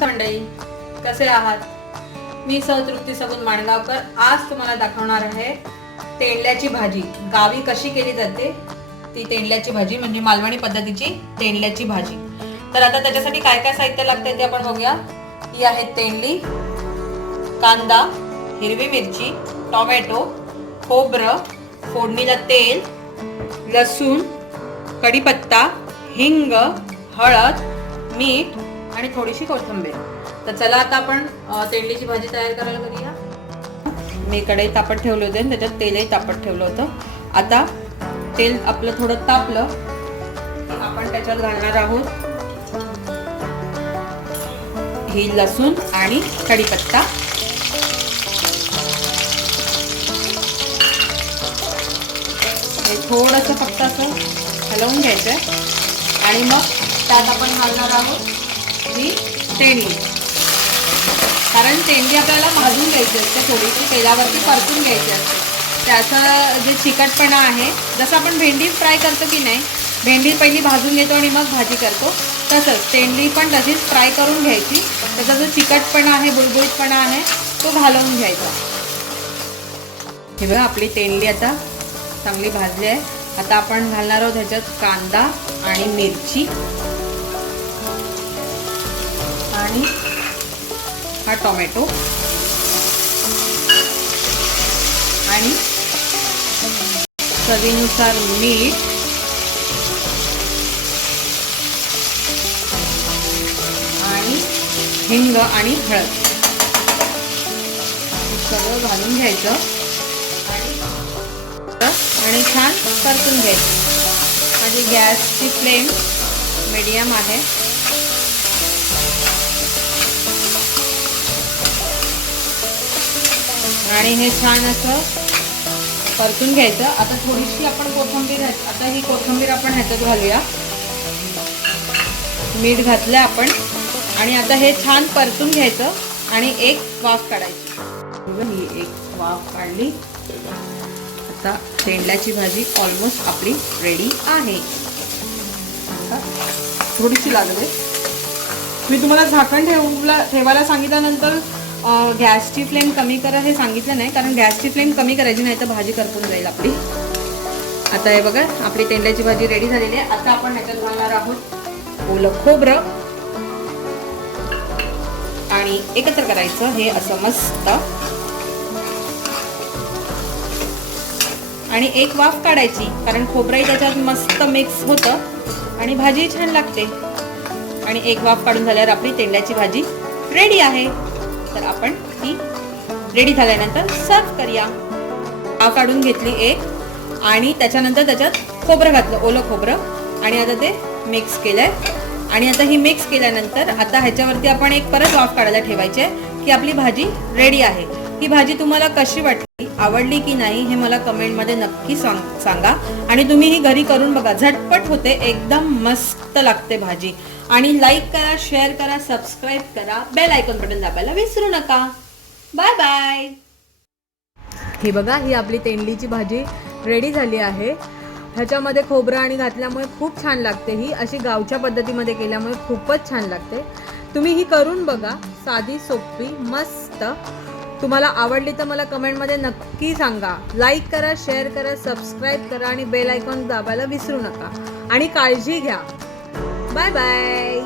नमस्कार मंडळी, कसे आहात? मी तृप्ती सगुन माणगावकर आज तुम्हाला दाखवणार आहे तेंडल्याची भाजी गावी कशी केली जाते ती तेंडल्याची भाजी म्हणजे मालवणी पद्धतीची तेंडल्याची भाजी। तर आता त्याच्यासाठी काय काय साहित्य लागते ते आपण बघूया। ही आहे तेंडली, कांदा, हिरवी मिरची, टोमॅटो, खोबरं, फोडणीला तेल, लसूण, कढीपत्ता, हिंग, हळद, मीठ आणि थोडीशी कोथिंबीर। तर चला आता आपण तेंडलीची भाजी तयार करायला बघूया। मी कढई तापत ठेवले होते आणि त्याच्यात तेलही तापत ठेवलं होतं। आता तेल आपलं थोडं तापलं की आपण त्याच्यात घालणार आहोत ही लसूण आणि कढीपत्ता। हे थोडंसं फक्त असं हलवून घ्यायचं आणि मग त्यात आपण घालणार आहोत ही तेंडली। कारण तेंडली आपल्याला भाजून घ्यायची असते, थोडीशी तेलावरती परतून घ्यायची असते। त्याचा जे चिकटपणा आहे, जसं आपण भेंडी फ्राय करतो की नाही, भेंडी पहिली भाजून घेतो आणि मग भाजी करतो, तसंच तेंडली पण तशीच फ्राय करून घ्यायची। त्याचा जो चिकटपणा आहे, बुळबुळीतपणा आहे, तो घालवून घ्यायचा। हे बघा आपली तेंडली आता चांगली भाजली आहे। आता आपण घालणार आहोत ह्याच्यात कांदा आणि मिरची आणि हा टोमॅटो आणि चवीनुसार मीठ आणि हिंग आणि हळद सगळं घालून घ्यायचं आणि छान परतून घ्यायचं। माझी गॅसची फ्लेम मीडियम आहे। आणि हे छान असं परतून घ्यायचं। आता थोडीशी आपण कोथिंबीर, आता ही कोथिंबीर आपण ह्याच्यात घालूया। मीठ घातलं आपण आणि आता हे छान परतून घ्यायचं आणि एक वाफ काढायची। ही एक वाफ काढली। आता तेंडल्याची भाजी ऑलमोस्ट आपली रेडी आहे। थोडीशी लागते। मी तुम्हाला झाकण ठेवायला सांगितल्यानंतर गॅसची फ्लेम कमी करा हे सांगितलं नाही, कारण गॅसची फ्लेम कमी करायची, नाही तर भाजी करपून जाईल आपली। आता हे बघा आपली तेंडल्याची भाजी रेडी झालेली आहे। आता आपण ह्याच्यात घालणार आहोत ओलं खोबरं आणि एकत्र करायचं हे असं मस्त आणि एक वाफ काढायची, कारण खोबरंही त्याच्यात मस्त मिक्स होतं आणि भाजी छान लागते। आणि एक वाफ काढून झाल्यावर आपली तेंडल्याची भाजी रेडी आहे। तर आपण ती रेडी झाल्यानंतर सर्व करूया। वाफ काढून घेतली एक आणि त्याच्यानंतर त्याच्यात खोबरं घातलं, ओलं खोबरं, आणि आता ते मिक्स केलंय। आणि आता ही मिक्स केल्यानंतर आता ह्याच्यावरती आपण एक परत वाफ काढायला ठेवायची आहे की आपली भाजी रेडी आहे। ही भाजी तुम्हाला कशी वाटली, आवडली की नाही हे मला कमेंटमध्ये नक्की सांगा। आणि तुम्ही ही घरी करून बघा, झटपट होते, एकदम मस्त लागते भाजी। आणि लाईक करा, शेअर करा, सबस्क्राईब करा, बेल आयकॉन बटन दाबायला विसरू नका। Bye bye. हे बघा ही आपली तेंडलीची भाजी रेडी झाली आहे। ह्याच्यामध्ये खोबरं आणि घातल्यामुळे खूप छान लागते। ही अशी गावच्या पद्धतीमध्ये केल्यामुळे खूपच छान लागते। तुम्ही ही करून बघा, साधी सोपी मस्त। तुम्हाला आवडली तर मला कमेंटमध्ये नक्की सांगा। लाईक करा, शेअर करा, सबस्क्राईब करा आणि बेल आयकॉन दाबायला विसरू नका। आणि काळजी घ्या। Bye bye.